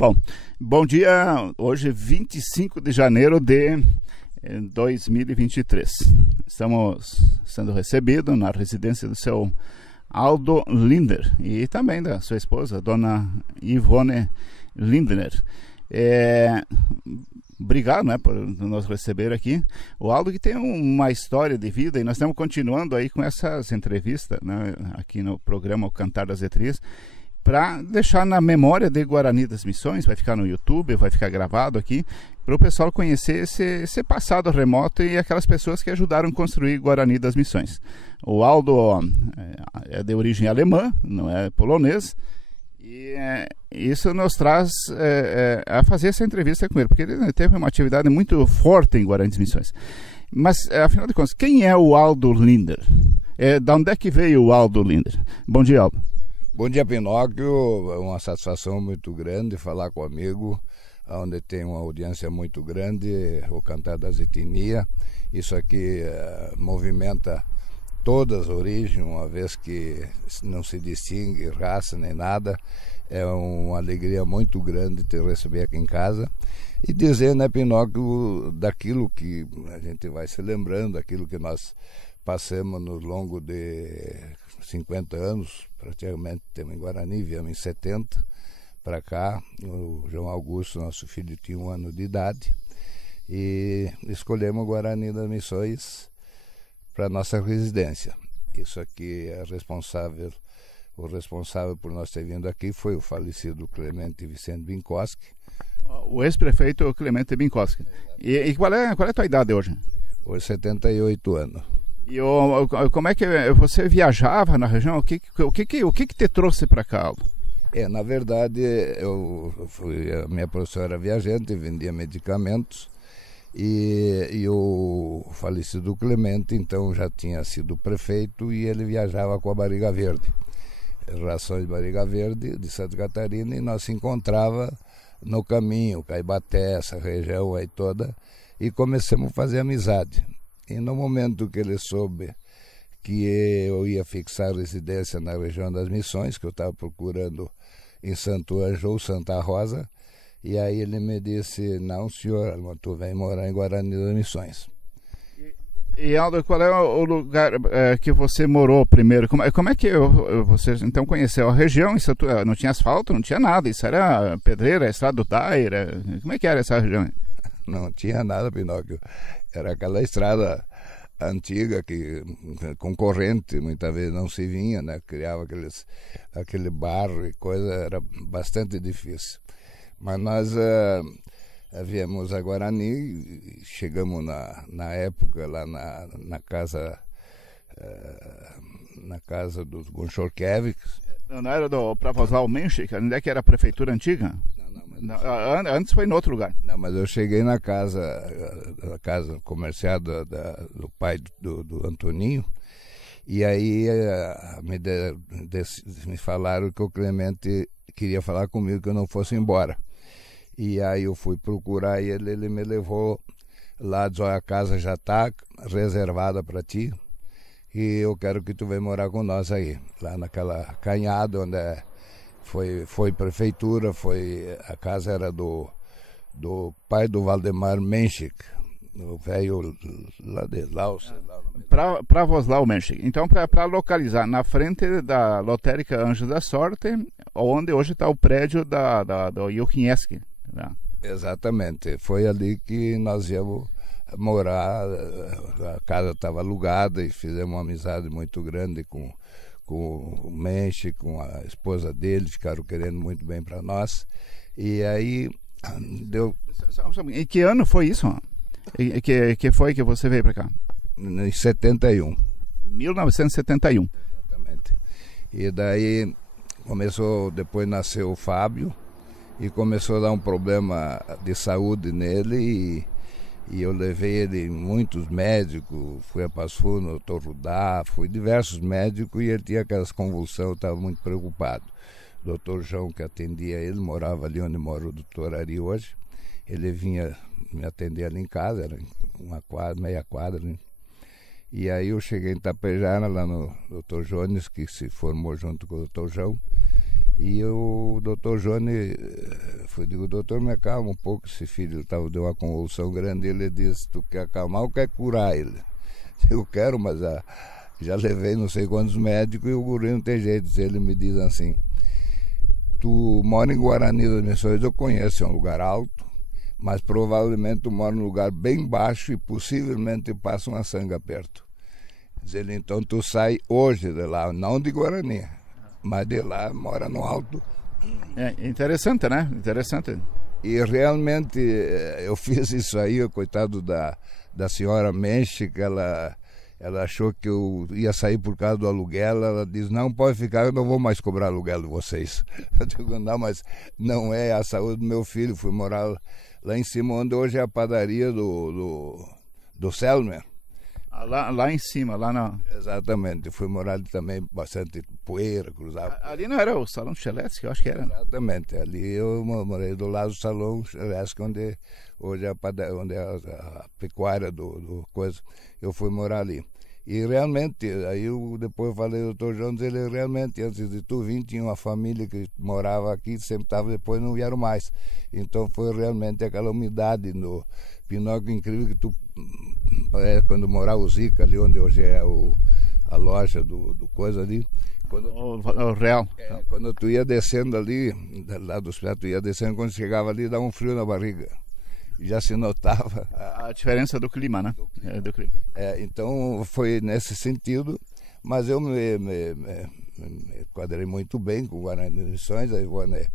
Bom, bom dia, hoje 25 de janeiro de 2023. Estamos sendo recebidos na residência do seu Aldo Linder e também da sua esposa, dona Ivone Lindner. Obrigado, né, por nos receber aqui. O Aldo que tem uma história de vida e nós estamos continuando aí com essas entrevistas, né, aqui no programa O Cantar das Letrias, para deixar na memória de Guarani das Missões. Vai ficar no YouTube, vai ficar gravado aqui, para o pessoal conhecer esse passado remoto e aquelas pessoas que ajudaram a construir Guarani das Missões. O Aldo é de origem alemã, não é polonês, e isso nos traz a fazer essa entrevista com ele, porque ele teve uma atividade muito forte em Guarani das Missões. Mas, afinal de contas, quem é o Aldo Linder? De onde é que veio o Aldo Linder? Bom dia, Aldo. Bom dia, Pinóquio. É uma satisfação muito grande falar com o amigo, onde tem uma audiência muito grande, o Cantar das Etnias. Isso aqui movimenta todas as origens, uma vez que não se distingue raça nem nada. É uma alegria muito grande te receber aqui em casa e dizer, né, Pinóquio, daquilo que a gente vai se lembrando, daquilo que nós passamos no longo de 50 anos, praticamente, temos em Guarani, viemos em 70 para cá. O João Augusto, nosso filho, tinha 1 ano de idade e escolhemos Guarani das Missões para nossa residência. Isso aqui é o responsável por nós ter vindo aqui foi o falecido Clemente Vicente Binkowski. O ex-prefeito Clemente Binkowski. E qual é a tua idade hoje? Hoje 78 anos. E como é que você viajava na região? O que te trouxe para cá, Aldo? Na verdade, a minha profissão era viajante, vendia medicamentos e o falecido Clemente, então, já tinha sido prefeito e ele viajava com a Barriga Verde, rações de Barriga Verde de Santa Catarina, e nós se encontrava no caminho, Caibaté, essa região aí toda, e começamos a fazer amizade. E no momento que ele soube que eu ia fixar residência na região das Missões, que eu estava procurando em Santo Ângelo ou Santa Rosa, e aí ele me disse: não, senhor, tu vem morar em Guarani das Missões. E Aldo, qual é o lugar que você morou primeiro? Como é que você então conheceu a região? Isso não tinha asfalto, não tinha nada, isso era pedreira, estrada do Daira, como é que era essa região? Não tinha nada, Pinóquio. Era aquela estrada antiga que com corrente muitas vezes não se vinha, né? Criava aquele barro e coisa, era bastante difícil. Mas nós viemos a Guarani, chegamos na época lá na casa dos Gonchorkevics. Não era do Pravoslau Menchik? Onde é que era a prefeitura antiga? Não, antes foi em outro lugar. Não, mas eu cheguei na casa comercial do pai do Antoninho, e aí me falaram que o Clemente queria falar comigo, que eu não fosse embora. E aí eu fui procurar e ele me levou lá, disse: a casa já está reservada para ti e eu quero que tu venha morar com nós aí, lá naquela canhada onde foi prefeitura, a casa era do pai do Valdemar Menchik, o velho lá de Laos. Pravoslau Menchik. Então, para localizar, na frente da lotérica Anjos da Sorte, onde hoje está o prédio do Yukineski. Né? Exatamente, foi ali que nós íamos morar. A casa estava alugada e fizemos uma amizade muito grande com o Menchik, com a esposa dele, ficaram querendo muito bem para nós. E aí deu. Em que ano foi isso? Que foi que você veio para cá? Em 71. 1971. Exatamente. E daí depois nasceu o Fábio e começou a dar um problema de saúde nele e eu levei ele em muitos médicos, fui a Passo Fundo, Dr. Rudá, fui diversos médicos e ele tinha aquelas convulsões, eu estava muito preocupado. O Dr. João, que atendia ele, morava ali onde mora o Dr. Ari hoje, ele vinha me atender ali em casa, era meia quadra, né? E aí eu cheguei em Itapejara, lá no Dr. Jones, que se formou junto com o Dr. João, e o Dr. Jones Digo, doutor, me acalma um pouco, esse filho deu uma convulsão grande. Ele disse, tu quer acalmar ou quer curar ele? Eu quero, mas já levei não sei quantos médicos e o guri não tem jeito. Ele me diz assim, tu mora em Guarani das Missões, eu conheço, é um lugar alto, mas provavelmente tu mora num lugar bem baixo e possivelmente passa uma sanga perto. Diz ele, então tu sai hoje de lá, não de Guarani, mas de lá, mora no alto. É interessante, né? Interessante. E realmente eu fiz isso aí, coitado da senhora Menche, que ela achou que eu ia sair por causa do aluguel. Ela diz, não, pode ficar, eu não vou mais cobrar aluguel de vocês. Eu digo, não, mas não é a saúde do meu filho. Fui morar lá em cima, onde hoje é a padaria do Selmer. Lá em cima, lá na... Exatamente, fui morar ali também, bastante poeira, cruzava. Ali não era o Salão Cheletsky, eu acho que era. Exatamente, ali eu morei do lado do Salão Cheletsky, onde hoje é a pecuária do coisa. Eu fui morar ali. E realmente, aí depois eu falei, doutor Jones, ele realmente, antes de tu vir, tinha uma família que morava aqui, sempre estava, depois não vieram mais. Então foi realmente aquela umidade no Pinóquio incrível que tu, quando morava o Zica, ali onde hoje é a loja do coisa ali. O Real. Quando tu ia descendo ali, lá do hospital, tu ia descendo, quando chegava ali, dava um frio na barriga. Já se notava a diferença do clima, né? Do clima. Então foi nesse sentido, mas eu me quadrei muito bem com o Guarani das Missões. A Ivone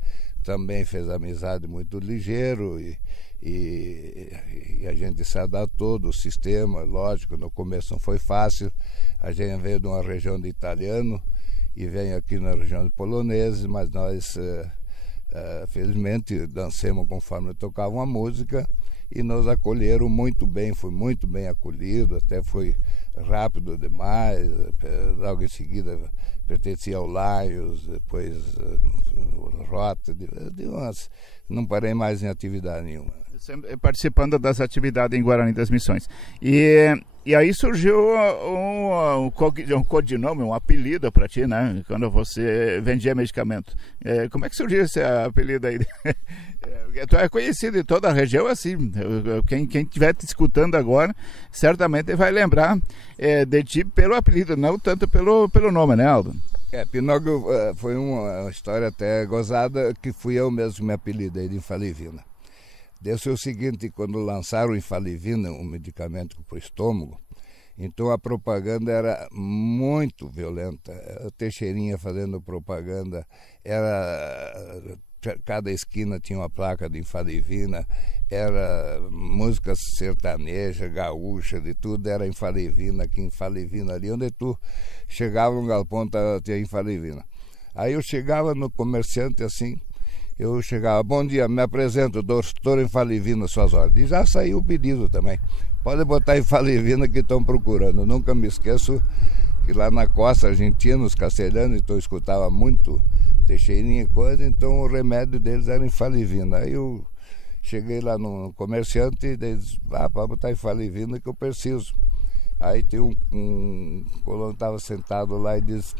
também fez amizade muito ligeiro e a gente se adaptou do sistema. Lógico, no começo não foi fácil. A gente veio de uma região de italiano e vem aqui na região de poloneses, mas nós felizmente dancemos conforme eu tocava uma música e nos acolheram muito bem, fui muito bem acolhido, até foi rápido demais. Logo em seguida pertencia ao Lions, depois Rota, não parei mais em atividade nenhuma. Sempre participando das atividades em Guarani das Missões. E aí surgiu um codinome, um apelido para ti, né? Quando você vendia medicamento. Como é que surgiu esse apelido aí? Tu é conhecido em toda a região assim. Quem estiver te escutando agora, certamente vai lembrar de ti pelo apelido, não tanto pelo nome, né, Aldo? Pinóquio foi uma história até gozada, que fui eu mesmo que me apelidei de Infalivina. Deu-se o seguinte, quando lançaram o Infalivina, um medicamento para o estômago, então a propaganda era muito violenta. A Teixeirinha fazendo propaganda, cada esquina tinha uma placa de Infalivina, era música sertaneja, gaúcha, de tudo, era Infalivina aqui, Infalivina ali, onde tu chegava no galpão, tinha Infalivina. Aí eu chegava no comerciante assim, eu chegava, bom dia, me apresento, doutor Infalivina, suas ordens. E já saiu o pedido também. Pode botar Infalivina que estão procurando. Eu nunca me esqueço que lá na costa argentina, os castelhanos, então eu escutava muito Teixeirinha e coisa, então o remédio deles era Infalivina. Aí eu cheguei lá no comerciante e disse, pode botar Infalivina que eu preciso. Aí tem um colono que estava sentado lá e disse,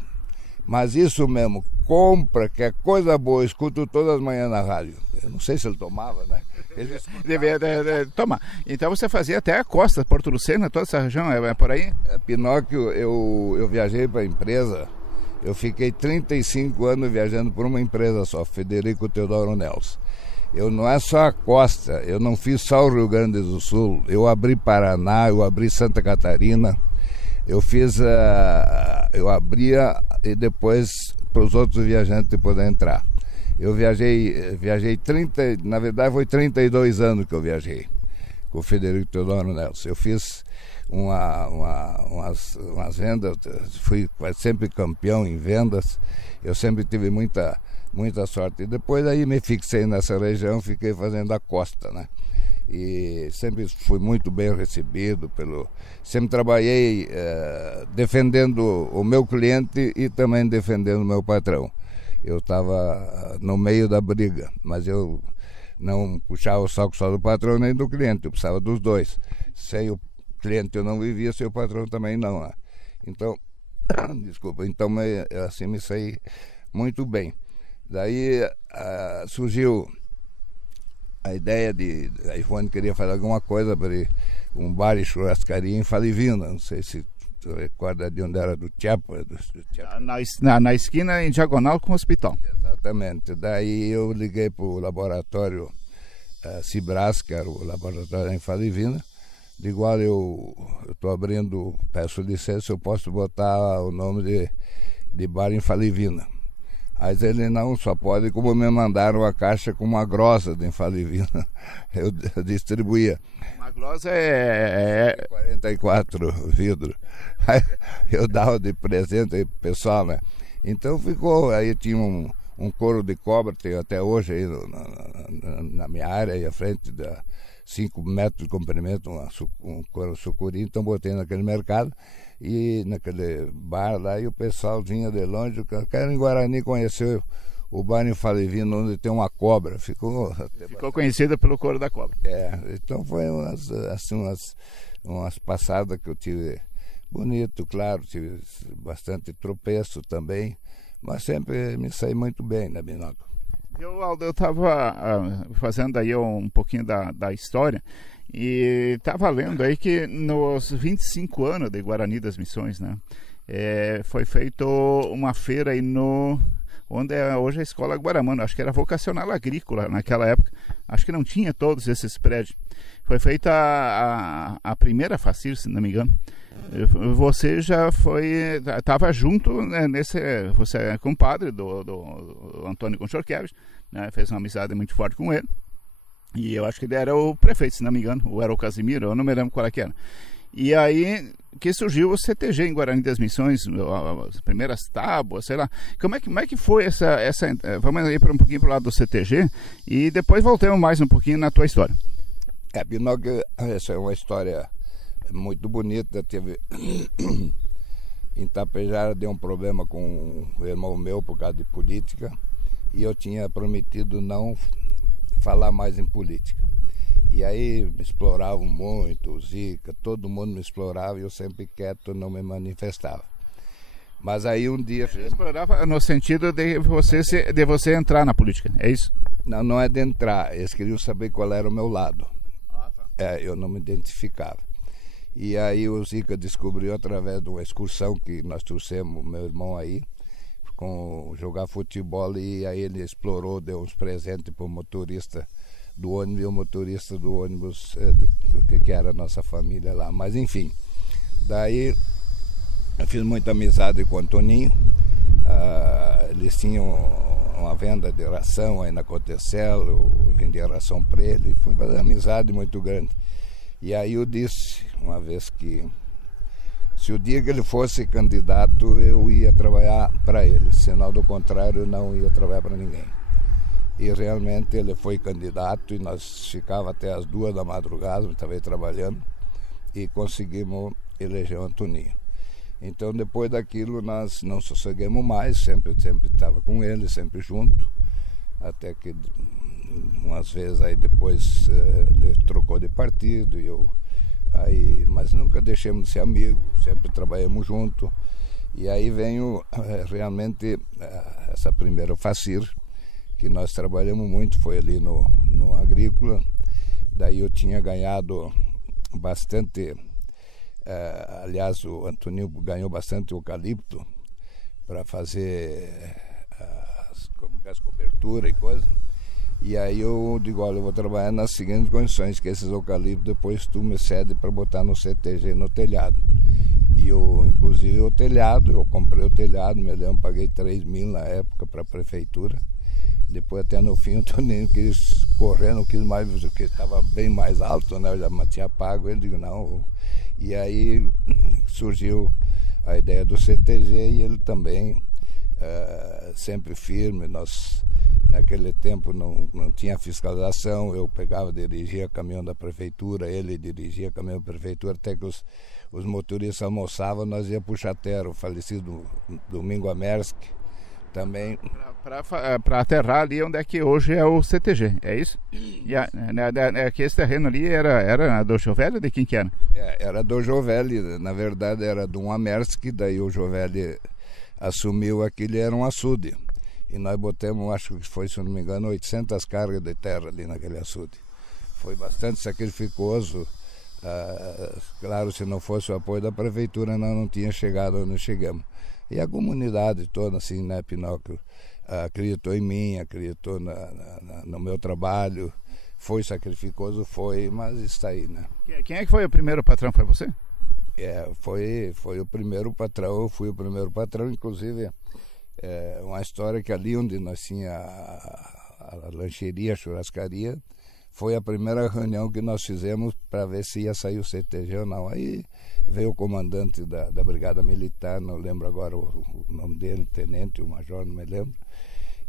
mas isso mesmo, compra, que é coisa boa, escuto todas as manhãs na rádio. Eu não sei se ele tomava, né? Ele devia tomar. Então você fazia até a costa, Porto Lucena, toda essa região, é por aí? Pinóquio, eu viajei para a empresa, eu fiquei 35 anos viajando por uma empresa só, Federico Teodoro Nelson. Eu não é só a costa, eu não fiz só o Rio Grande do Sul, eu abri Paraná, eu abri Santa Catarina, eu abria e depois para os outros viajantes poderem entrar. Eu viajei 30, na verdade foi 32 anos que eu viajei com o Federico Teodoro Nelson. Eu fiz umas vendas, fui sempre campeão em vendas, eu sempre tive muita sorte. E depois aí me fixei nessa região, fiquei fazendo a costa, né? E sempre fui muito bem recebido sempre trabalhei defendendo o meu cliente e também defendendo o meu patrão. Eu estava no meio da briga, mas eu não puxava o saco só do patrão nem do cliente, eu precisava dos dois. Sem o cliente eu não vivia, sem o patrão também não, né? Então, desculpa, então assim me saí muito bem. Daí surgiu a ideia de... A Ivone queria fazer alguma coisa para um bar e churrascaria em Falivina. Não sei se tu recorda de onde era do Tchepa. Na esquina, em diagonal com o hospital. Exatamente. Daí eu liguei para o laboratório Cibras, que era o laboratório em Falivina. Digo, olha, eu estou abrindo, peço licença, eu posso botar o nome de bar em Falivina. Mas ele não só pode, como me mandaram uma caixa com uma grossa de Falivina. Eu distribuía. Uma grossa é 44 vidros. Aí eu dava de presente aí pro pessoal, né? Então ficou, aí tinha um couro de cobra, tem até hoje aí na minha área, aí à frente da 5 metros de comprimento, um couro sucuri, então botei naquele mercado e naquele bar lá, e o pessoal vinha de longe, quero em Guarani conhecer o bar em Falivina, onde tem uma cobra. Ficou conhecida pelo couro da cobra. Então foi umas passadas que eu tive bonito, claro, tive bastante tropeço também, mas sempre me saí muito bem na Binóculo. Eu estava fazendo aí um pouquinho da história e estava lendo aí que nos 25 anos de Guarani das Missões, né, foi feita uma feira aí onde é hoje a Escola Guaramano, acho que era vocacional agrícola naquela época, acho que não tinha todos esses prédios. Foi feita a primeira FACIR, se não me engano. Você já estava junto, né, você é compadre do Antônio Konchorkiewicz, né, fez uma amizade muito forte com ele, e eu acho que ele era o prefeito, se não me engano, ou era o Casimiro, eu não me lembro qual é que era. E aí que surgiu o CTG em Guarani das Missões, as primeiras tábuas, sei lá. Como é que foi essa vamos ir um pouquinho para o lado do CTG e depois voltemos mais um pouquinho na tua história. Binóculo, essa é uma história muito bonita. Teve em Tapejara, deu um problema com o irmão meu por causa de política, e eu tinha prometido não falar mais em política. E aí me exploravam muito, o Zica, todo mundo me explorava, e eu sempre quieto, não me manifestava. Mas aí um dia... Explorava no sentido de você entrar na política, é isso? Não é de entrar, eles queriam saber qual era o meu lado. Eu não me identificava. E aí o Zica descobriu através de uma excursão que nós trouxemos meu irmão aí, com jogar futebol, e aí ele explorou, deu uns presentes para o motorista do ônibus, e o motorista do ônibus que era a nossa família lá. Mas enfim, daí eu fiz muita amizade com o Antoninho. Eles tinham uma venda de ração aí na Cotecelo, eu vendia ração para ele, foi uma amizade muito grande. E aí eu disse uma vez que se o dia que ele fosse candidato eu ia trabalhar para ele, senão do contrário eu não ia trabalhar para ninguém. E realmente ele foi candidato e nós ficávamos até as 2 da madrugada, estava trabalhando, e conseguimos eleger o Antoninho. Então depois daquilo nós não sosseguemos mais, sempre estava com ele, sempre junto, até que umas vezes aí depois ele trocou de partido, mas nunca deixamos de ser amigos, sempre trabalhamos junto. E aí veio realmente essa primeira FACIR, que nós trabalhamos muito, foi ali no Agrícola. Daí eu tinha ganhado bastante, aliás o Antoninho ganhou bastante eucalipto para fazer as coberturas e coisas. E aí eu digo, olha, eu vou trabalhar nas seguintes condições, que esses eucaliptos depois tu me cede para botar no CTG, no telhado. E inclusive o telhado, eu comprei o telhado, me lembro, paguei 3 mil na época para a prefeitura. Depois até no fim o Toninho quis correr, não quis mais, porque estava bem mais alto, né? Eu já tinha pago, ele digo, não. E aí surgiu a ideia do CTG e ele também sempre firme. Nós naquele tempo não tinha fiscalização, eu pegava, dirigia caminhão da prefeitura, ele dirigia caminhão da prefeitura, até que os motoristas almoçavam, nós ia para o Chatero, o falecido Domingo Amersk, também. Para aterrar ali onde é que hoje é o CTG, é isso? E que esse terreno ali era do Jovelli, de quem que era? Era do Jovelli, na verdade era de um Amersk, daí o Jovelli assumiu aquilo, era um açude. e nós botamos, acho que foi, se não me engano, 800 cargas de terra ali naquele açude. Foi bastante sacrificoso. Claro, se não fosse o apoio da prefeitura, nós não tínhamos chegado onde chegamos. E a comunidade toda, assim, né, Pinóquio, acreditou em mim, acreditou no meu trabalho. Foi sacrificoso, foi, mas está aí, né? Quem é que foi o primeiro patrão? Foi você? Foi o primeiro patrão, eu fui o primeiro patrão, inclusive uma história que ali onde nós tinha a lancheria, a churrascaria, foi a primeira reunião que nós fizemos para ver se ia sair o CTG ou não. Aí veio o comandante da Brigada Militar, não lembro agora o nome dele, o tenente, o major, não me lembro.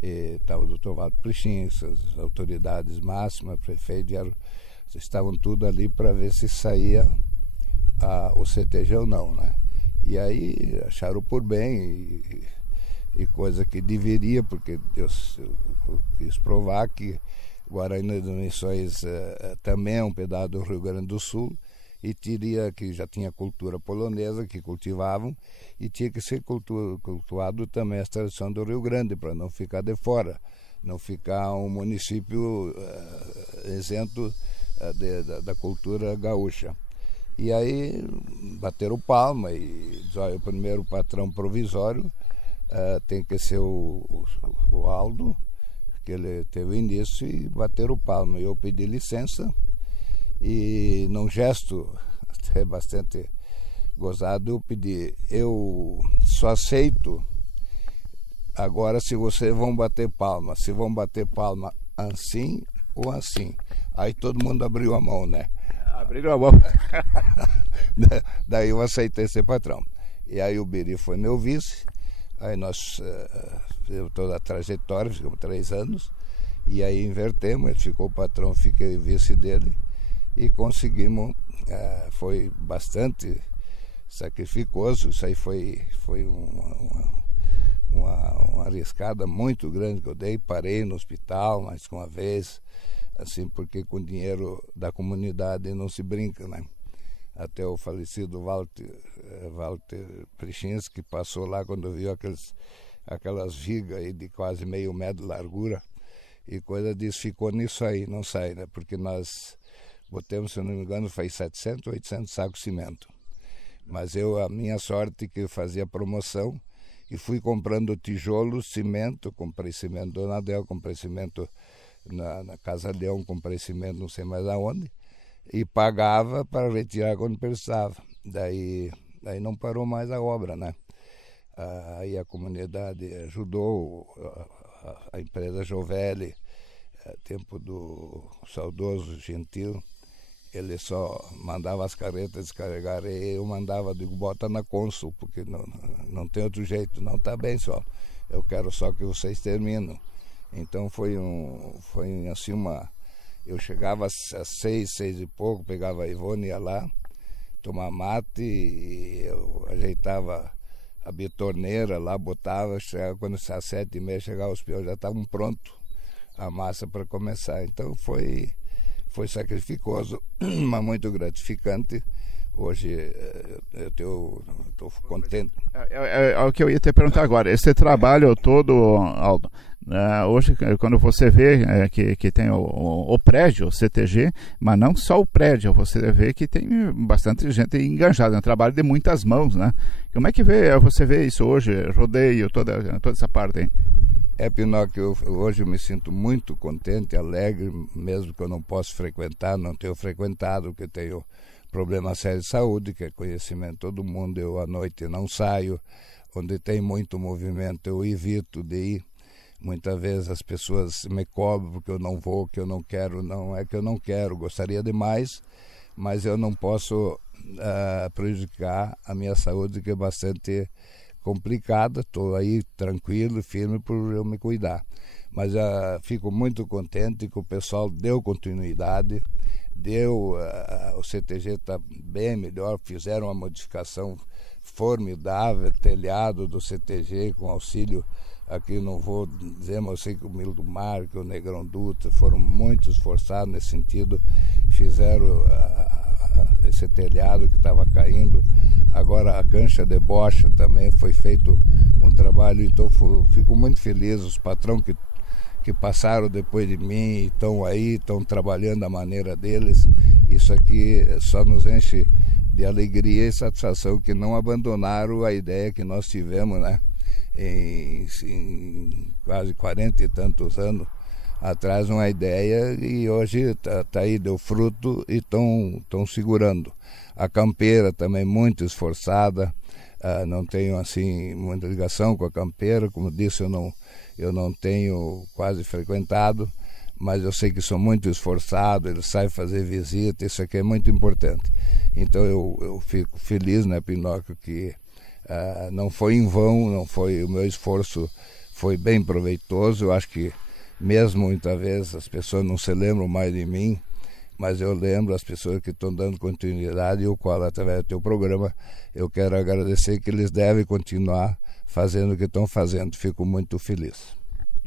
Estava o doutor Walter Prichinhas, as autoridades máximas, prefeito, estavam tudo ali para ver se saía o CTG ou não, né? E aí acharam por bem, e coisa que deveria, porque Deus quis provar que Guaraína das Missões também é um pedaço do Rio Grande do Sul, e teria, que já tinha cultura polonesa que cultivavam, e tinha que ser cultuado também a tradição do Rio Grande, para não ficar de fora, não ficar um município isento da cultura gaúcha. E aí bateram palma e o primeiro patrão provisório tem que ser o Aldo, que ele teve início, e bateram palma. Eu pedi licença e, num gesto até bastante gozado, eu pedi: eu só aceito agora se vocês vão bater palma, se vão bater palma assim ou assim. Aí todo mundo abriu a mão, né? Abriram a mão. Daí eu aceitei ser patrão. E aí o Biri foi meu vice. Aí nós fizemos toda a trajetória, ficamos 3 anos. E aí invertemos, ele ficou patrão, fiquei vice dele. E conseguimos, foi bastante sacrificoso. Isso aí foi uma arriscada muito grande que eu dei. Parei no hospital mais que uma vez, assim, porque com dinheiro da comunidade não se brinca, né? Até o falecido Walter Prichinhas, que passou lá quando viu aquelas vigas aí de quase meio metro de largura, e coisa disso, ficou nisso aí, não sai, né? Porque nós botamos, se não me engano, faz 700, 800 sacos de cimento. Mas a minha sorte que eu fazia promoção e fui comprando tijolo, cimento, comprei cimento do Donadel, comprei cimento na Casa Leão, comprei cimento não sei mais aonde, e pagava para retirar quando precisava. Daí não parou mais a obra, né? Aí a comunidade ajudou, a empresa Jovelli, tempo do saudoso Gentil, ele só mandava as carretas descarregar, e eu mandava, digo, bota na Consul, porque não tem outro jeito, não está bem só, eu quero só que vocês terminam. Então foi assim eu chegava às 6 e pouco, pegava a Ivone, ia lá tomar mate, e eu ajeitava a bitorneira lá, botava, quando às 7h30 chegava os peões, já estavam prontos a massa para começar. Então foi sacrificoso, mas muito gratificante. Hoje eu estou contente. É o que eu ia te perguntar agora. Esse trabalho todo, Aldo, hoje quando você vê que tem o prédio, o CTG, mas não só o prédio, você vê que tem bastante gente engajada, é um trabalho de muitas mãos, né? Como é que você vê isso hoje, rodeio, toda essa parte aí? Pinóquio, hoje eu me sinto muito contente, alegre, mesmo que eu não possa frequentar, não tenho frequentado, porque tenho problema sério de saúde, que é conhecimento de todo mundo. Eu à noite não saio, onde tem muito movimento eu evito de ir. Muitas vezes as pessoas me cobram porque eu não vou, que eu não quero. Não é que eu não quero, gostaria demais, mas eu não posso prejudicar a minha saúde, que é bastante complicada. Estou aí tranquilo, firme, por eu me cuidar. Mas fico muito contente que o pessoal deu continuidade, o CTG está bem melhor, fizeram uma modificação formidável, telhado do CTG com auxílio, aqui não vou dizer, mas eu sei que o Mildo Mar, que o Negrão Dutra foram muito esforçados nesse sentido, fizeram esse telhado que estava caindo. Agora a cancha de bocha também foi feito um trabalho, então fico muito feliz. Os patrões que passaram depois de mim estão aí, estão trabalhando da maneira deles. Isso aqui só nos enche de alegria e satisfação, que não abandonaram a ideia que nós tivemos, né, em quase 40 e tantos anos atrás, uma ideia, e hoje tá aí, deu fruto e estão segurando. A campeira também muito esforçada, não tenho assim muita ligação com a campeira, como disse, eu não tenho quase frequentado, mas eu sei que são muito esforçados, eles sabem fazer visita, isso aqui é muito importante. Então eu fico feliz, né, Pinóquio, que não foi em vão, não foi, o meu esforço foi bem proveitoso. Eu acho que mesmo muitas vezes as pessoas não se lembram mais de mim, mas eu lembro as pessoas que estão dando continuidade, e o qual, através do teu programa, eu quero agradecer, que eles devem continuar fazendo o que estão fazendo. Fico muito feliz.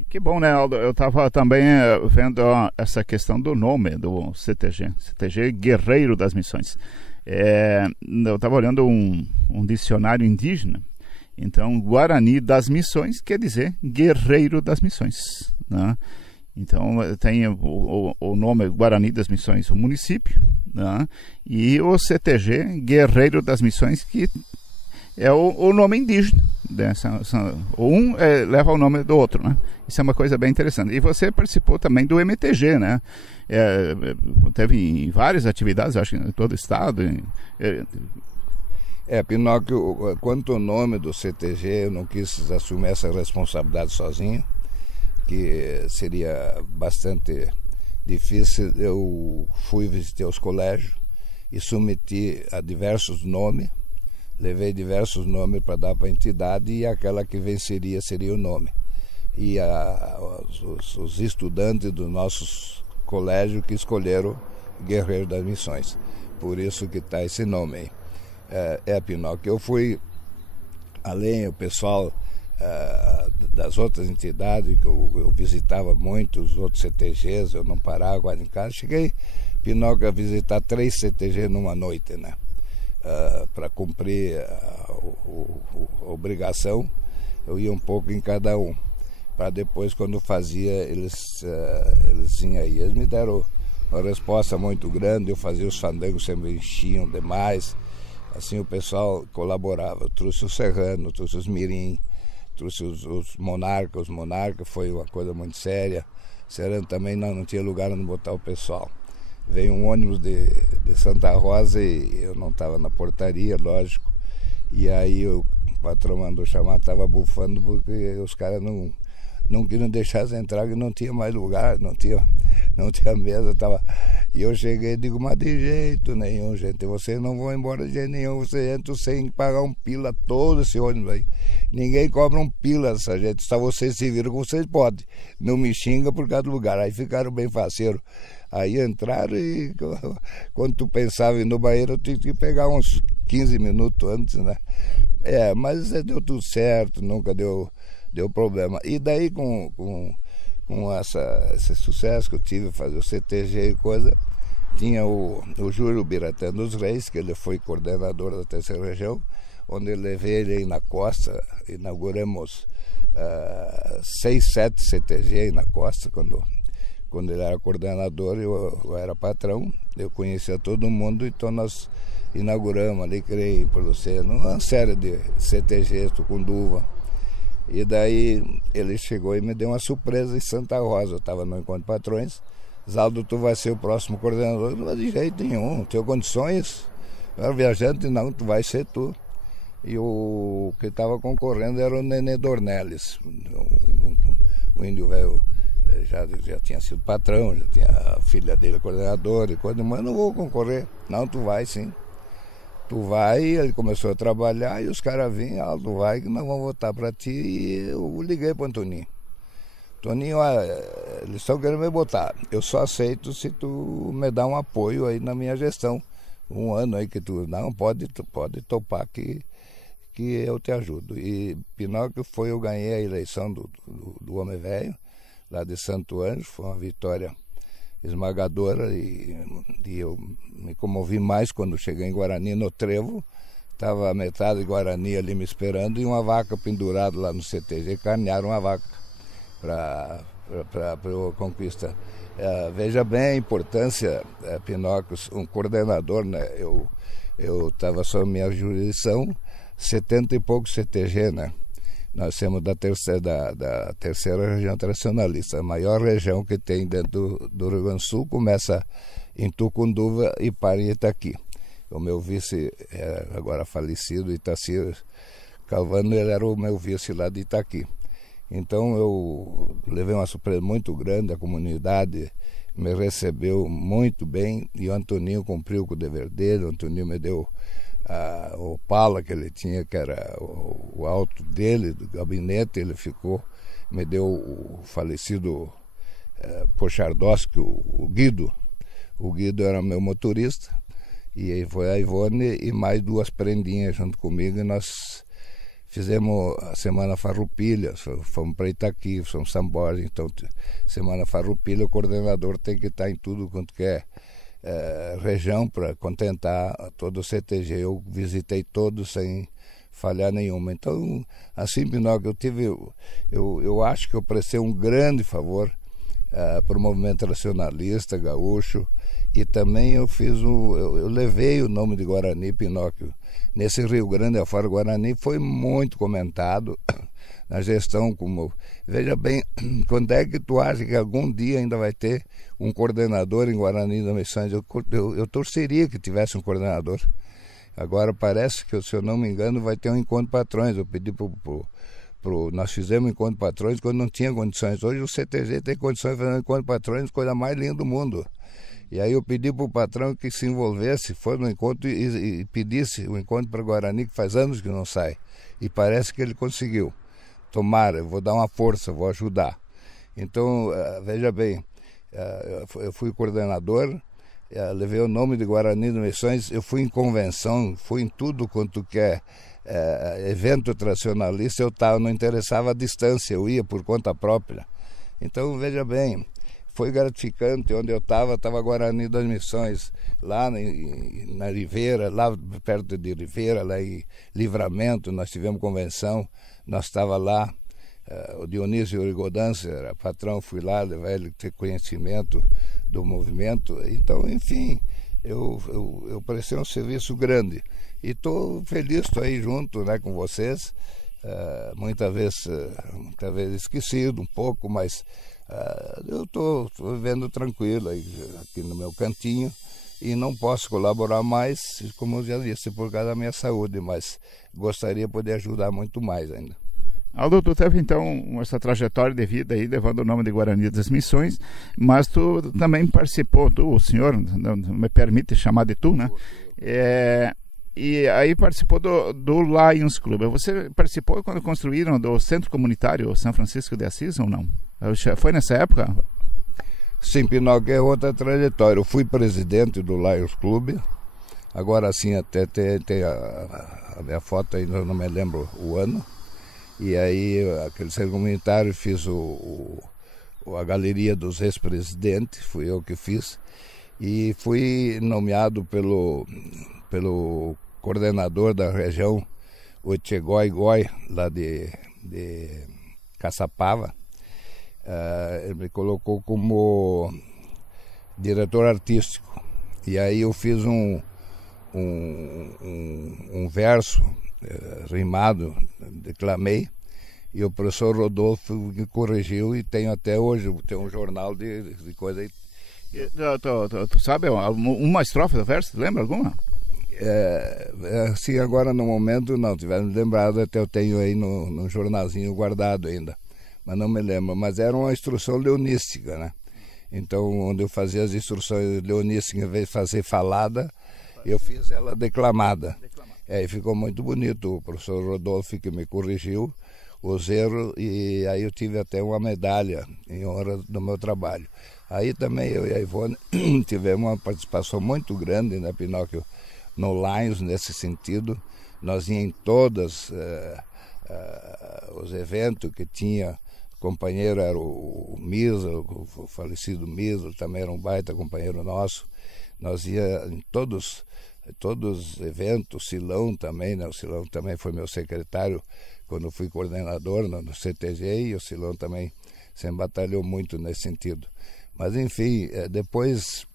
Que bom, né, Aldo? Eu estava também vendo essa questão do nome do CTG Guerreiro das Missões. Eu estava olhando um dicionário indígena. Então, Guarani das Missões quer dizer Guerreiro das Missões, né? Então, tem o nome Guarani das Missões, o município, né? E o CTG Guerreiro das Missões, que é o nome indígena. Um leva o nome do outro, né? Isso é uma coisa bem interessante. E você participou também do MTG, né? Teve várias atividades, acho que em todo o estado. Pinóquio, quanto ao nome do CTG, eu não quis assumir essa responsabilidade sozinho, que seria bastante difícil. Eu fui visitar os colégios e submeti a diversos nomes, levei diversos nomes para dar para a entidade, e aquela que venceria seria o nome. E os estudantes dos nossos colégios que escolheram Guerreiro das Missões. Por isso que está esse nome aí. Pinóquio, eu fui, além o pessoal das outras entidades, que eu visitava muito, os outros CTGs, eu não parava quase em casa. Cheguei, Pinóquio, a visitar 3 CTGs numa noite, né? Para cumprir a obrigação, eu ia um pouco em cada um, para depois, quando fazia, eles vinham aí. Eles me deram uma resposta muito grande. Eu fazia os fandangos, sempre enchiam demais, assim o pessoal colaborava. Eu trouxe o Serrano, trouxe os Mirim, trouxe os Monarcas. Os Monarcas foi uma coisa muito séria. Serrano também não tinha lugar onde botar o pessoal. Veio um ônibus de Santa Rosa e eu não estava na portaria, lógico. E aí o patrão mandou chamar, estava bufando porque os caras não queriam deixar as entrar, que não tinha mais lugar, não tinha mesa. E eu cheguei e digo, mas de jeito nenhum, gente, vocês não vão embora de jeito nenhum, vocês entram sem pagar um pila, todo esse ônibus aí. Ninguém cobra um pila dessa gente, só vocês se viram como vocês podem. Não me xinga por causa do lugar. Aí ficaram bem faceiros. Aí entraram e quando tu pensava em ir no banheiro, eu tinha que pegar uns 15 minutos antes, né? Mas deu tudo certo, nunca deu problema. E daí com esse sucesso que eu tive, fazer o CTG e coisa, tinha o Júlio Biratã dos Reis, que ele foi coordenador da 3ª região, onde eu levei ele aí na costa. Inauguramos 6, 7 CTG aí na costa, quando ele era coordenador, eu era patrão, eu conhecia todo mundo, então nós inauguramos ali, criei em Peluceno, uma série de CTGs, Tucunduva. E daí ele chegou e me deu uma surpresa em Santa Rosa. Eu estava no Encontro de Patrões. Zaldo, tu vai ser o próximo coordenador. Não, de jeito nenhum, não tenho condições. Eu era viajante, não, tu vai ser tu. E o que estava concorrendo era o Nenê Dornelles, o índio velho. Já tinha sido patrão, já tinha a filha dele coordenadora e coisa, mas não vou concorrer. Não, tu vai sim. Tu vai. Ele começou a trabalhar e os caras vinham, tu vai que nós vamos votar para ti. E eu liguei para o Toninho. Toninho, eles estão querendo me botar. Eu só aceito se tu me dá um apoio aí na minha gestão. Um ano aí que tu não pode topar que eu te ajudo. E Pinóquio eu ganhei a eleição do Homem Velho, lá de Santo Anjo. Foi uma vitória esmagadora e eu me comovi mais quando cheguei em Guarani, no Trevo. estava a metade de Guarani ali me esperando e uma vaca pendurada lá no CTG, carnearam uma vaca para a conquista. Veja bem a importância, Pinóquio, um coordenador, né? Eu estava sob minha jurisdição, 70 e poucos CTG, né? Nós somos da terceira região tradicionalista, a maior região que tem dentro do Rio Grande do Sul, começa em Tucunduva e para em Itaqui. O meu vice, agora falecido, Itacir Calvano, ele era o meu vice lá de Itaqui. Então eu levei uma surpresa muito grande, a comunidade me recebeu muito bem e o Antoninho cumpriu com o dever dele. O Antoninho me deu o Opala que ele tinha, que era o auto dele, do gabinete. Ele me deu o falecido Pochardowski, o Guido. O Guido era meu motorista e aí foi a Ivone e mais 2 prendinhas junto comigo e nós fizemos a Semana Farroupilha, fomos para Itaqui, fomos São Borja. Então, Semana Farroupilha, o coordenador tem que estar em tudo quanto quer região para contentar todo o CTG. Eu visitei todos sem falhar nenhuma. Então, assim, Pinóquio, eu acho que eu prestei um grande favor para o movimento nacionalista gaúcho e também eu levei o nome de Guarani, Pinóquio. Nesse Rio Grande afora, Guarani foi muito comentado na gestão. Veja bem, quando é que tu acha que algum dia ainda vai ter um coordenador em Guarani das Missões? Eu torceria que tivesse um coordenador. Agora parece que, se eu não me engano, vai ter um encontro de patrões. Eu pedi nós fizemos um encontro de patrões quando não tinha condições. Hoje o CTG tem condições de fazer um encontro de patrões, coisa mais linda do mundo. E aí eu pedi para o patrão que se envolvesse, foi no encontro e pedisse o encontro para Guarani, que faz anos que não sai. E parece que ele conseguiu. Tomara, eu vou dar uma força, vou ajudar. Então, veja bem, eu fui coordenador, levei o nome de Guarani das Missões, eu fui em convenção, fui em tudo quanto quer evento tradicionalista, não interessava a distância, eu ia por conta própria. Então, veja bem, foi gratificante. Onde eu estava Guarani das Missões, lá na Ribeira, lá perto de Ribeira, lá em Livramento, nós tivemos convenção, nós estava lá, o Dionísio Rigodança era patrão, fui lá levar ele ter conhecimento do movimento. Então, enfim, eu prestei um serviço grande e estou feliz, estou aí junto, né, com vocês, muitas vezes esquecido um pouco, mas eu estou vivendo tranquilo aí, aqui no meu cantinho, e não posso colaborar mais, como eu já disse, por causa da minha saúde, mas gostaria de poder ajudar muito mais ainda. Aldo, tu teve então essa trajetória de vida aí, levando o nome de Guarani das Missões, mas tu também participou, o senhor, não me permite chamar de tu, né? E aí participou do Lions Club. Você participou quando construíram do Centro Comunitário São Francisco de Assis ou não? Foi nessa época? Sim, Pinóquio, é outra trajetória. Eu fui presidente do Lions Club. Agora sim, até tem a minha foto, ainda não me lembro o ano. E aí, aquele Centro Comunitário, fiz a galeria dos ex-presidentes, fui eu que fiz. E fui nomeado pelo coordenador da região, o Etchegói, lá de Caçapava. Ele me colocou como diretor artístico. E aí eu fiz um verso rimado, declamei, e o professor Rodolfo me corrigiu, e tenho até hoje, tem um jornal de coisa aí. Tu sabe uma estrofe do verso, lembra alguma? Assim, agora no momento não, tiver me lembrado, até eu tenho aí no jornalzinho guardado ainda, mas não me lembro. Mas era uma instrução leonística, né? Então, onde eu fazia as instruções leonísticas, em vez de fazer falada, eu fiz ela declamada. E ficou muito bonito. O professor Rodolfo que me corrigiu os erros, e aí eu tive até uma medalha em honra do meu trabalho. Aí também eu e a Ivone tivemos uma participação muito grande, né, Pinóquio, no Lions, nesse sentido. Nós íamos em todos os eventos que tinha. O companheiro era o Misa, o falecido Misa, também era um baita companheiro nosso. Nós íamos em todos todos os eventos, o Silão também, né? O Silão também foi meu secretário quando eu fui coordenador no CTG, e o Silão também sempre batalhou muito nesse sentido. Mas enfim, depois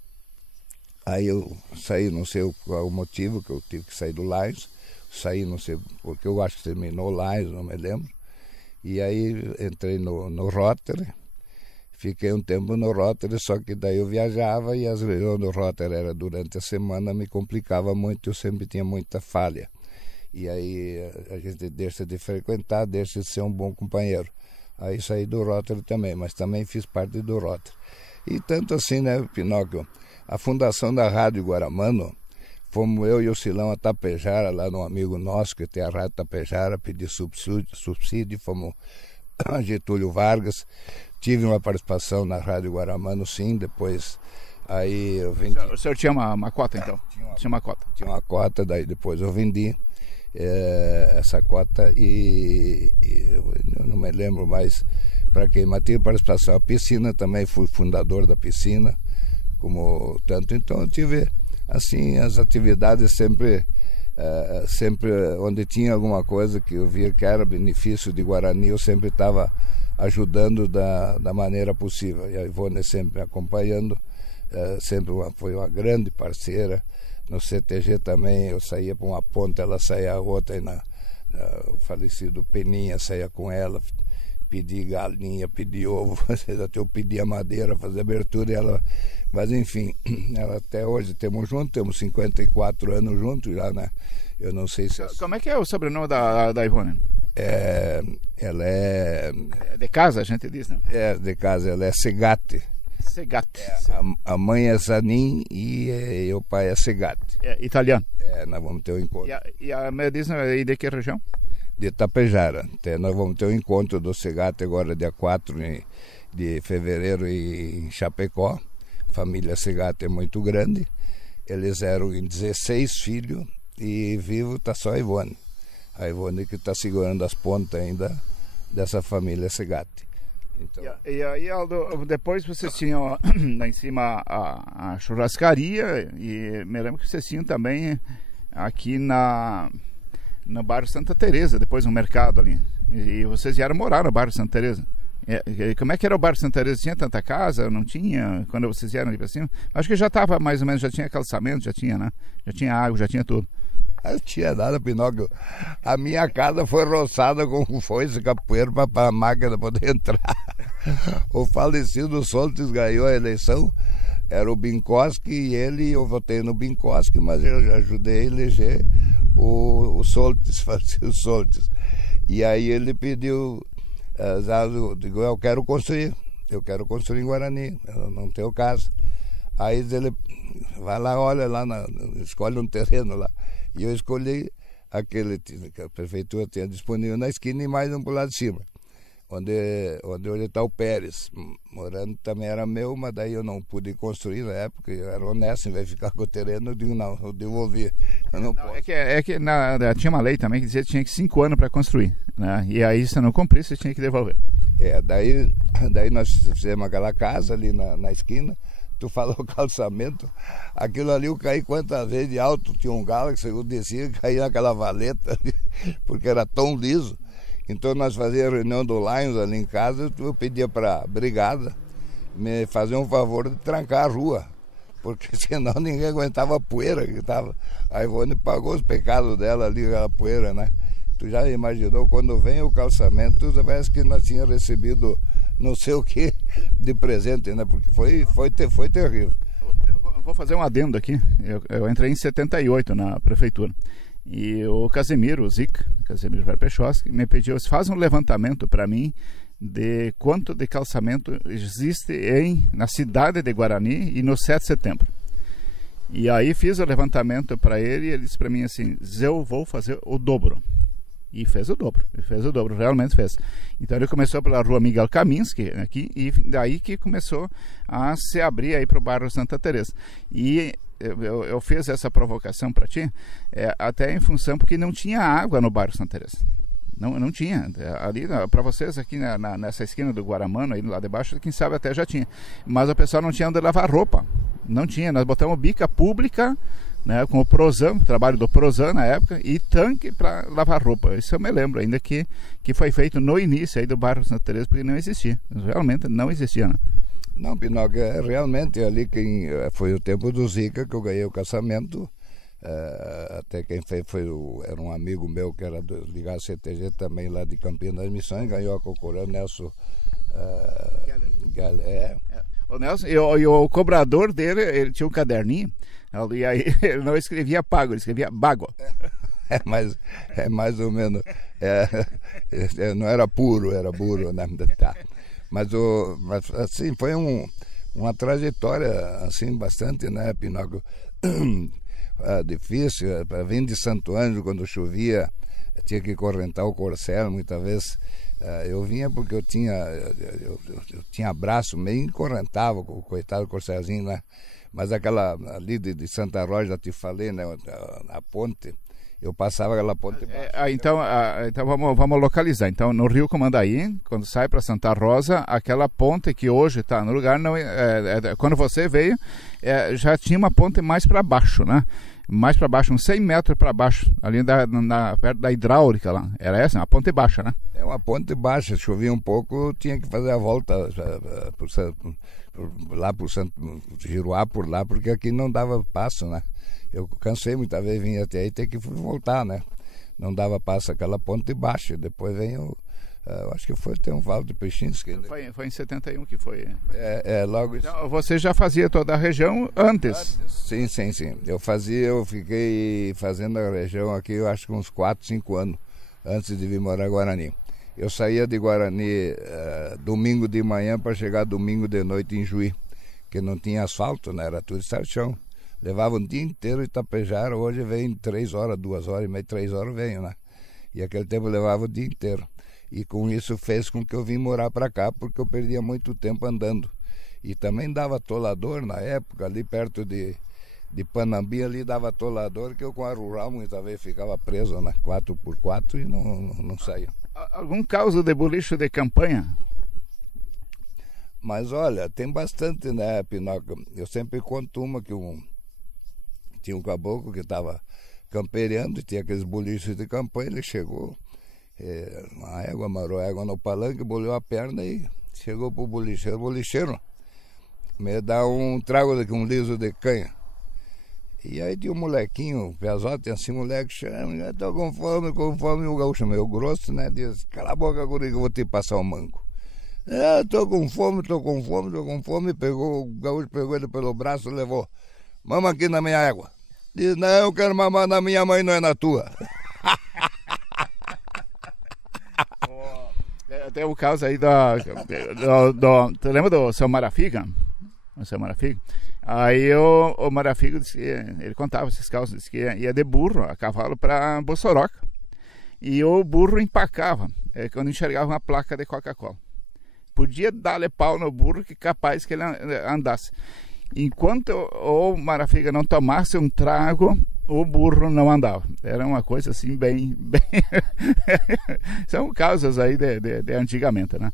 aí eu saí, não sei qual o motivo que eu tive que sair do Lions, saí, não sei, porque eu acho que terminou o Lions, não me lembro, e aí entrei no Rotary. Fiquei um tempo no Rotary, só que daí eu viajava e as reuniões do Rotary era durante a semana, me complicava muito, eu sempre tinha muita falha. E aí a gente deixa de frequentar, deixa de ser um bom companheiro. Aí saí do Rotary também, mas também fiz parte do Rotary. E tanto assim, né, Pinóquio, a fundação da Rádio Guaramano, fomos eu e o Silão a Tapejara, lá num amigo nosso que tem a Rádio Tapejara, pedir subsídio, fomos a Getúlio Vargas. Tive uma participação na Rádio Guaramano, sim, depois aí eu vendi. O senhor tinha uma cota, então? Tinha uma cota. Tinha uma cota, daí depois eu vendi essa cota e eu não me lembro mais para quem, mas tive participação. A piscina também, fui fundador da piscina, como tanto, então eu tive, assim, as atividades sempre onde tinha alguma coisa que eu via que era benefício de Guarani, eu sempre estava ajudando da maneira possível. E a Ivone sempre acompanhando, sempre foi uma grande parceira. No CTG também, eu saía para uma ponta, ela saía a outra, e o falecido Peninha saía com ela, pedir galinha, pedir ovo, até eu pedia madeira, fazer abertura, e ela... Mas enfim, ela até hoje temos 54 anos juntos já, né? Eu não sei se... Como é que é o sobrenome da Ivone? Ela é... De casa, a gente diz, né? É, de casa, ela é Segatti. Segatti. A mãe é Zanin e o pai é Segatti. É italiano. Nós vamos ter um encontro. Me diz, e de que região? De Tapejara. Nós vamos ter um encontro do Segatti agora, dia 4 de fevereiro, em Chapecó. A família Segatti é muito grande. Eles eram em 16 filhos e vivo está só a Ivone. A Ivone que está segurando as pontas ainda dessa família Segatti. Então... E aí, Aldo, depois vocês tinham lá em cima a churrascaria, e me lembro que vocês tinham também aqui no bairro Santa Teresa, depois um mercado ali. E vocês vieram morar no bairro Santa Teresa. Como é que era o bairro Santa Teresa? Tinha tanta casa? Não tinha? Quando vocês vieram ali para cima? Acho que já estava mais ou menos, já tinha calçamento, já tinha, né? Já tinha água, já tinha tudo. Não tinha nada, Pinóquio. A minha casa foi roçada com foice, capoeira para a máquina poder entrar. O falecido Soltes ganhou a eleição, era o Binkoski, e eu votei no Binkoski, mas eu já ajudei a eleger o Soltes, falecido Soltes. E aí ele pediu, digo, eu quero construir em Guarani, eu não tenho casa. Aí ele vai lá, olha lá, escolhe um terreno lá. E eu escolhi aquele que a prefeitura tinha disponível na esquina e mais um para o lado de cima, onde hoje está o Pérez. Morando também era meu, mas daí eu não pude construir na época, eu era honesto, vai ficar com o terreno, eu digo, não, eu devolvi. Eu não posso. Tinha uma lei também que dizia que tinha 5 anos para construir, né? E aí se não cumprisse, você tinha que devolver. Daí nós fizemos aquela casa ali na esquina. Tu falou calçamento, aquilo ali eu caí quantas vezes de alto, tinha um Galaxy, eu descia, caía naquela valeta, porque era tão liso. Então nós fazíamos a reunião do Lions ali em casa, eu pedia para a brigada me fazer um favor de trancar a rua, porque senão ninguém aguentava a poeira que estava. A Ivone pagou os pecados dela ali, aquela poeira, né? Tu já imaginou, quando vem o calçamento, parece que nós tínhamos recebido não sei o que de presente, né? Porque foi terrível. Eu vou fazer um adendo aqui. Eu entrei em 78 na prefeitura. E o Casemiro, o Zica, Casemiro Verpechoski, me pediu, faz um levantamento para mim de quanto de calçamento existe na cidade de Guarani e no 7 de setembro. E aí fiz o levantamento para ele e ele disse para mim assim, eu vou fazer o dobro. E fez o dobro, realmente fez. Então ele começou pela rua Miguel Kaminski aqui, e daí que começou a se abrir aí para o bairro Santa Teresa. E eu fiz essa provocação para ti, até em função porque não tinha água no bairro Santa Teresa. Não tinha. Ali, para vocês, aqui nessa esquina do Guaramano, aí lá debaixo, quem sabe até já tinha. Mas o pessoal não tinha onde lavar roupa. Não tinha. Nós botamos bica pública né, com o Prozan, o trabalho do Prozan na época, e tanque para lavar roupa. Isso eu me lembro ainda que foi feito no início aí do bairro Santa Teresa, porque não existia, realmente não existia, né? Não, Pinóquio, realmente ali foi o tempo do Zica que eu ganhei o casamento. Até quem fez era um amigo meu que era ligado ao CTG também lá de Campinas das Missões, ganhou a Cocorã, Nelson O Nelson, e o cobrador dele, ele tinha um caderninho, e aí ele não escrevia pago, ele escrevia bago. É mais ou menos, não era puro, era burro, né? Tá. Mas assim, foi uma trajetória assim, bastante, né, Pinóquio? Difícil, para vir de Santo Ângelo, quando chovia, tinha que correntar o Corcel, muitas vezes. Eu vinha porque eu tinha braço, meio encorrentava com o coitado Corcelzinho, né? Mas aquela ali de Santa Rosa, já te falei, né? A ponte, eu passava aquela ponte. Então vamos localizar. Então, no Rio Comandaí, quando sai para Santa Rosa, aquela ponte que hoje está no lugar, não quando você veio, já tinha uma ponte mais para baixo, né? Mais para baixo, uns 100 metros para baixo, ali perto da hidráulica lá. Era essa, uma ponte baixa, né? É uma ponte baixa, chovia um pouco, tinha que fazer a volta lá por Giruá, por lá, porque aqui não dava passo, né? Eu cansei muitas vezes, vim até aí, ter que voltar, né? Não dava passo aquela ponte baixa, depois vem acho que foi ter um Vale de Peixinhos. Foi em 71 que foi. Logo isso. Então, você já fazia toda a região antes? Sim. Eu fiquei fazendo a região aqui, eu acho que uns 4, 5 anos, antes de vir morar em Guarani. Eu saía de Guarani domingo de manhã para chegar domingo de noite em Juí, que não tinha asfalto, né? Era tudo estrada. Levava um dia inteiro em Itapejara, hoje vem 3 horas, 2 horas e meia, 3 horas venho, né? E aquele tempo eu levava o dia inteiro. E com isso fez com que eu vim morar para cá, porque eu perdia muito tempo andando. E também dava atolador na época, ali perto de Panambi, ali dava atolador, que eu com a rural muitas vezes ficava preso na 4x4 e não saía. Algum caso de boliche de campanha? Mas olha, tem bastante, né, Pinóquio? Eu sempre conto uma que tinha um caboclo que estava campeirando, tinha aqueles boliches de campanha, ele chegou, uma égua, amarrou a égua no palanque, bolhou a perna e chegou pro bolicheiro. Bolicheiro, me dá um trago daqui, um liso de canha. E aí tinha um molequinho, um pesote, assim, moleque chama, tô com fome, o gaúcho meio grosso, né? Diz, cala a boca, guri, que eu vou te passar um manco. Tô com fome, pegou, o gaúcho pegou ele pelo braço e levou. Mama aqui na minha égua. Diz, não, eu quero mamar na minha mãe, não é na tua. Tem o caso aí tu lembra do seu Marafiga? O seu Marafiga? Aí o Marafiga disse que ele contava esses casos, disse que ia de burro a cavalo para Bossoroca. E o burro empacava quando enxergava uma placa de Coca-Cola. Podia dar-lhe pau no burro, que capaz que ele andasse. Enquanto o Marafiga não tomasse um trago, o burro não andava. Era uma coisa assim bem... São causas aí de antigamente, né?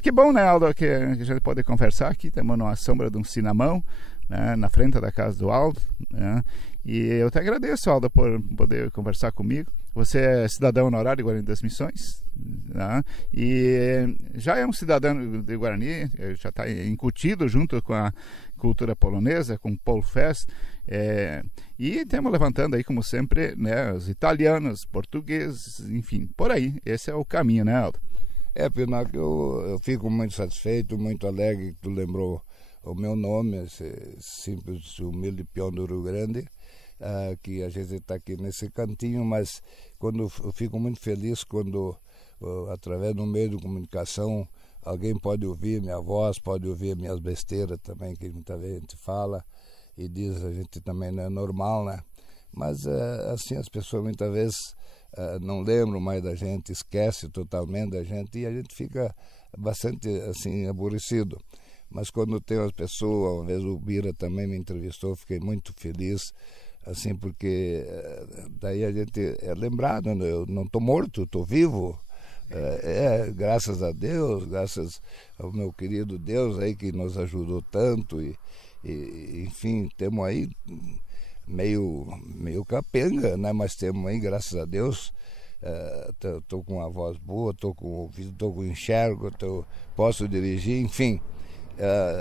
Que bom, né, Aldo, que a gente pode conversar aqui. Estamos numa sombra de um cinamão, né, na frente da casa do Aldo, né? E eu te agradeço, Aldo, por poder conversar comigo. Você é cidadão honorário de Guarani das Missões, né? E já é um cidadão de Guarani, já está incutido junto com a cultura polonesa, com o Polo Fest, e estamos levantando aí, como sempre, né, os italianos, portugueses, enfim, por aí. Esse é o caminho, né, Aldo? Pinóquio, eu fico muito satisfeito, muito alegre que tu lembrou o meu nome, esse simples, humilde peão do Rio Grande, que a gente está aqui nesse cantinho, mas eu fico muito feliz quando, através do meio de comunicação, alguém pode ouvir minha voz, pode ouvir minhas besteiras também, que muitas vezes a gente fala e diz, a gente também não é normal, né? Mas assim, as pessoas muitas vezes não lembram mais da gente, esquecem totalmente da gente e a gente fica bastante assim, aborrecido. Mas quando tem as pessoas, uma vez o Bira também me entrevistou, fiquei muito feliz, assim, porque daí a gente é lembrado, né? Eu não estou morto, estou vivo. Graças a Deus, graças ao meu querido Deus aí que nos ajudou tanto e enfim, temos aí meio capenga, né? Mas temos aí, graças a Deus, estou com uma voz boa, estou com ouvido, estou com enxergo, posso dirigir, enfim,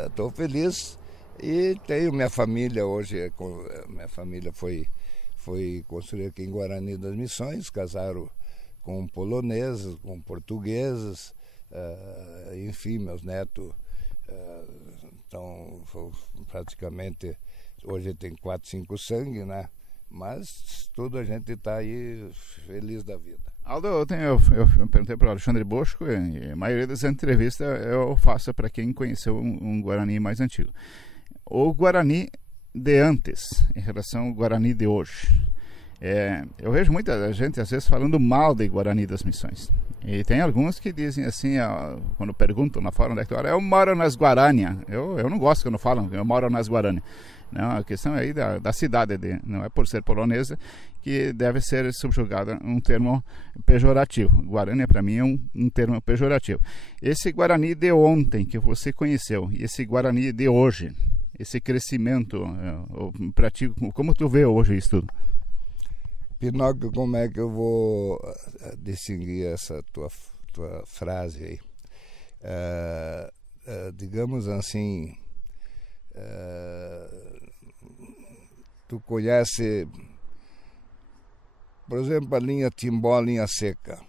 estou feliz e tenho minha família hoje. Minha família foi construída aqui em Guarani das Missões, casaram com poloneses, com portugueses, enfim, meus netos estão praticamente, hoje tem 4, 5 sangue, né? Mas tudo a gente está aí feliz da vida. Aldo, eu perguntei para o Alexandre Bosco, e a maioria das entrevistas eu faço para quem conheceu um Guarani mais antigo. O Guarani de antes, em relação ao Guarani de hoje. Eu vejo muita gente, às vezes, falando mal de Guarani das Missões. E tem alguns que dizem assim, quando perguntam na fora onde é que tu mora, eu moro nas Guarânia. Eu não gosto quando falam que eu moro nas Guarânia. Não, a questão é aí da cidade, não é por ser polonesa que deve ser subjugada um termo pejorativo. Guarânia, para mim, é um termo pejorativo. Esse Guarani de ontem que você conheceu, e esse Guarani de hoje, esse crescimento, para ti, como tu vê hoje isso tudo? Pinóquio, como é que eu vou distinguir essa tua frase aí? Digamos assim, tu conhece, por exemplo, a linha Timbó, a linha seca.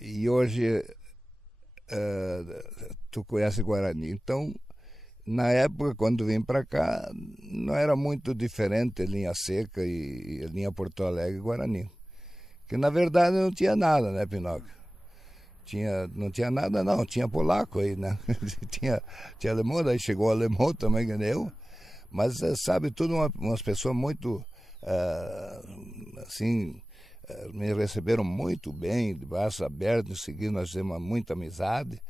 E hoje tu conhece Guarani. Então, na época, quando vim para cá, não era muito diferente a linha seca e a linha Porto Alegre e Guarani. Que na verdade não tinha nada, né, Pinóquio? Não tinha nada, não. Tinha polaco aí, né? tinha alemão, daí chegou alemão também, que nem eu. Mas, sabe, tudo umas pessoas muito, assim, me receberam muito bem, de braços abertos, em seguida nós fizemos muita amizade.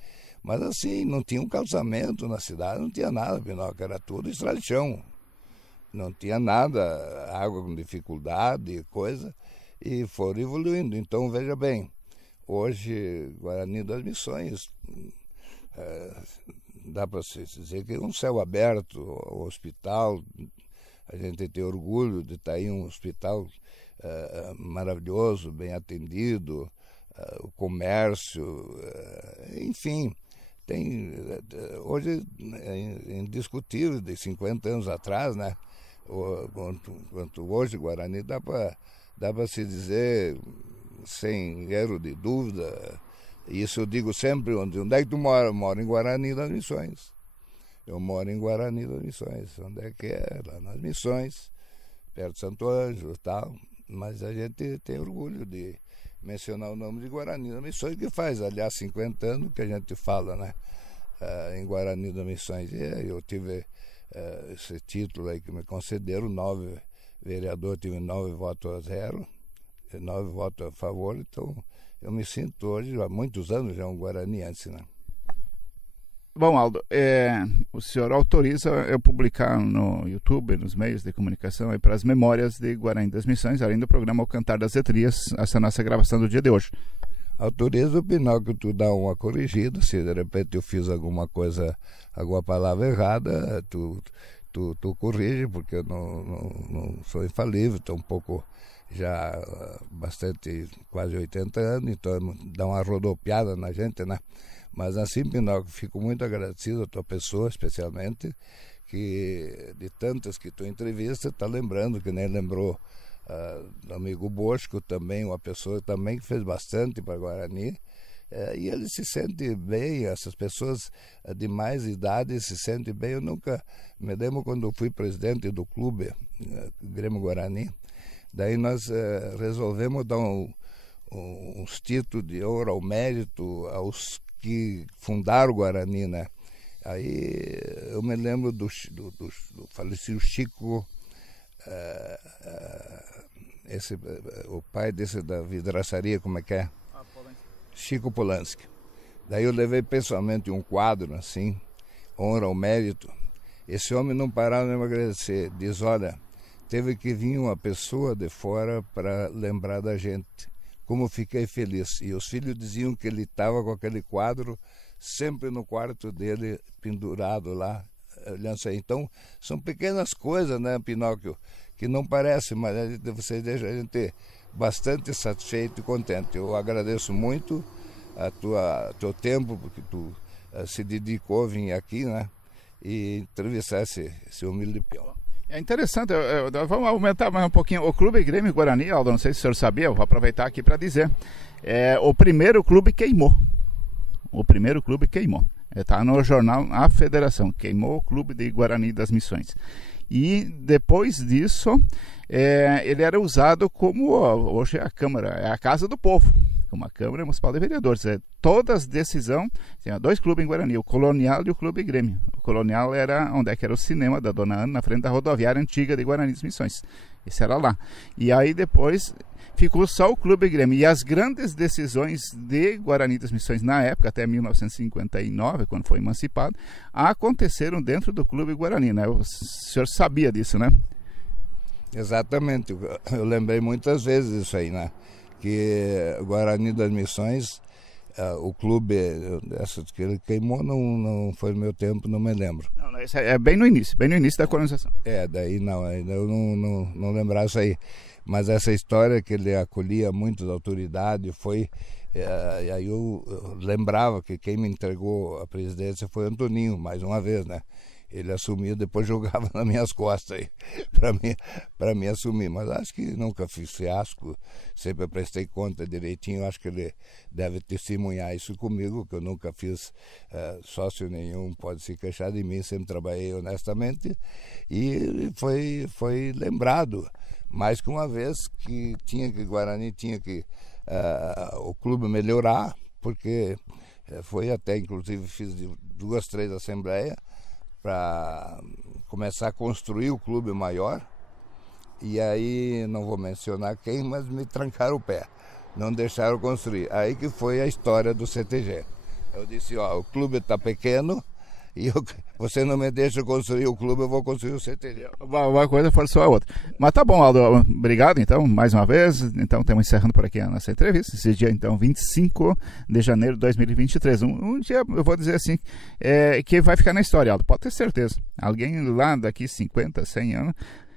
Mas assim, não tinha um calçamento na cidade, não tinha nada, Pinóquio, era tudo estrada-de-chão. Não tinha nada, água com dificuldade, coisa, e foram evoluindo. Então, veja bem, hoje, Guarani das Missões, dá para se dizer que é um céu aberto, o hospital, a gente tem orgulho de estar em um hospital maravilhoso, bem atendido, o comércio, enfim. Hoje é indiscutível, de 50 anos atrás, né? Quanto hoje, Guarani, dá para se dizer, sem erro de dúvida, isso eu digo sempre, onde é que tu mora? Eu moro em Guarani das Missões. Eu moro em Guarani das Missões. Onde é que é? Lá nas Missões, perto de Santo Ângelo e tal. Mas a gente tem orgulho de mencionar o nome de Guarani das Missões, que faz, aliás, 50 anos que a gente fala, né, em Guarani das Missões. E eu tive esse título aí que me concederam, 9 vereadores, tive 9 votos a 0, 9 votos a favor, então eu me sinto hoje, há muitos anos, já um guaraniense, né? Bom, Aldo, o senhor autoriza eu publicar no YouTube, nos meios de comunicação, para as memórias de Guarani das Missões, além do programa O Cantar das Etrias, essa nossa gravação do dia de hoje. Autoriza, o Pinóquio, tu dá uma corrigida, se de repente eu fiz alguma coisa, alguma palavra errada, tu corrige, porque eu não sou infalível, estou um pouco já bastante, quase 80 anos, então dá uma rodopiada na gente, né? Mas assim, Pinóquio, fico muito agradecido à tua pessoa, especialmente, que de tantas que tu entrevista, está lembrando, que nem lembrou do amigo Bosco também, uma pessoa também que fez bastante para Guarani, e ele se sente bem, essas pessoas de mais idade se sentem bem. Eu nunca me lembro quando eu fui presidente do clube, Grêmio Guarani, daí nós resolvemos dar uns títulos de ouro ao mérito aos que fundaram o Guarani, né? Aí eu me lembro do falecido Chico, o pai desse da vidraçaria, como é que é? Chico Polanski. Daí eu levei pessoalmente um quadro assim, honra ao mérito. Esse homem não parava de me agradecer. Diz, olha, teve que vir uma pessoa de fora para lembrar da gente. Como fiquei feliz. E os filhos diziam que ele estava com aquele quadro sempre no quarto dele, pendurado lá, aliança aí. Então, são pequenas coisas, né, Pinóquio, que não parecem, mas você deixa a gente bastante satisfeito e contente. Eu agradeço muito teu tempo, porque tu se dedicou a vir aqui, né, e entrevistar esse humilde peão. É interessante, vamos aumentar mais um pouquinho. O Clube Grêmio Guarani, Aldo, não sei se o senhor sabia, eu vou aproveitar aqui para dizer, o primeiro clube queimou. O primeiro clube queimou. Está no jornal A Federação, queimou o Clube de Guarani das Missões. E depois disso, ele era usado como, hoje é a Câmara, é a Casa do Povo, como a Câmara Municipal de Vereadores. Todas as decisões, tinha dois clubes em Guarani, o Colonial e o Clube Grêmio. O Colonial era onde é que era o cinema da Dona Ana, na frente da rodoviária antiga de Guarani das Missões. Esse era lá. E aí depois ficou só o Clube Grêmio. E as grandes decisões de Guarani das Missões na época, até 1959, quando foi emancipado, aconteceram dentro do Clube Guarani, né? O senhor sabia disso, né? Exatamente. Eu lembrei muitas vezes isso aí, né? Que Guarani das Missões, o clube que ele queimou não foi no meu tempo, não me lembro. Não, isso é bem no início da colonização. Daí não, eu não lembrava isso aí. Mas essa história que ele acolhia muitas autoridades foi... E aí eu lembrava que quem me entregou a presidência foi Antoninho, mais uma vez, né? Ele assumiu, depois jogava nas minhas costas aí, para mim assumir. Mas acho que nunca fiz fiasco, sempre prestei conta direitinho. Acho que ele deve testemunhar isso comigo, que eu nunca fiz sócio nenhum, pode se queixar de mim, sempre trabalhei honestamente. E foi lembrado, mais que uma vez, que Guarani tinha que o clube melhorar, porque foi até, inclusive, fiz 2, 3 assembleias, para começar a construir o clube maior. E aí, não vou mencionar quem, mas me trancaram o pé, não deixaram construir. Aí que foi a história do CTG. Eu disse, o clube está pequeno e você não me deixa construir o clube, eu vou construir o CTG. Uma coisa forçou a outra. Mas tá bom, Aldo, obrigado então, mais uma vez. Então estamos encerrando por aqui a nossa entrevista. Esse dia, então, 25 de janeiro de 2023. Um dia, eu vou dizer assim, que vai ficar na história, Aldo, pode ter certeza. Alguém lá daqui 50, 100 anos,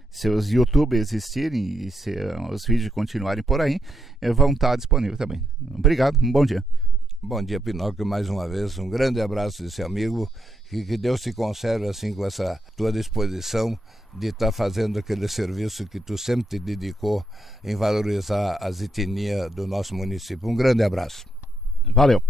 se os YouTube existirem e se os vídeos continuarem por aí, vão estar disponíveis também. Obrigado, um bom dia. Bom dia, Pinóquio, mais uma vez. Um grande abraço desse amigo. Que Deus te conserve assim com essa tua disposição de estar fazendo aquele serviço que tu sempre te dedicou em valorizar as etnias do nosso município. Um grande abraço. Valeu.